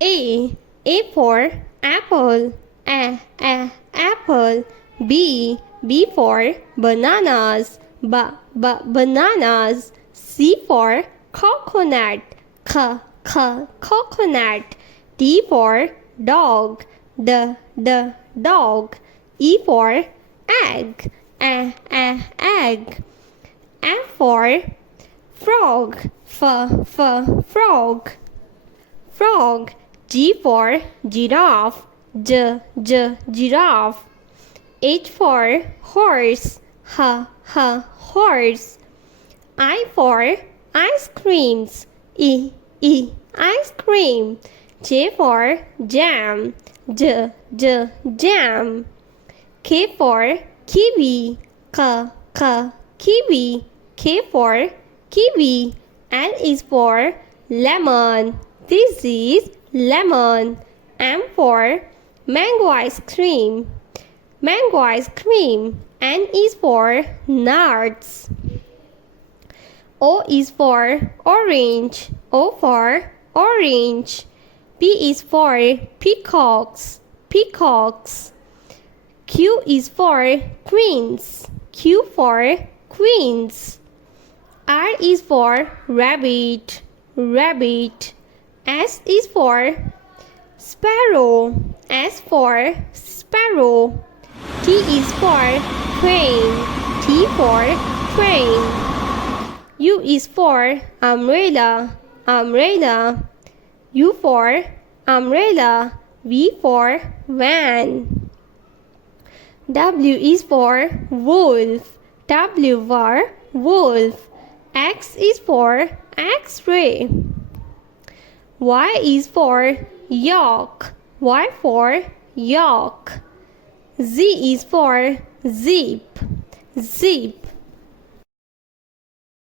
A. A for apple. Apple. B. B for bananas. Bananas. C for coconut. Coconut. D for dog. Dog. E for egg. Egg. F for frog. Frog. Frog. G for giraffe. Giraffe. H for horse. Horse. I for ice creams. Ice cream. J for jam. Jam. K for kiwi. Kiwi. K for kiwi. L is for lemon. This is lemon. M for mango ice cream. Mango ice cream. N is for nuts. O is for orange. O for orange. P is for peacocks. Peacocks. Q is for queens. Q for queens. R is for rabbit. Rabbit. S is for sparrow. S for sparrow. T is for train. T for train. U is for umbrella. Umbrella. U for umbrella. V for van. W is for wolf. W for wolf. X is for X-ray. Y is for yak. Y for yak. Z is for zip. Zip.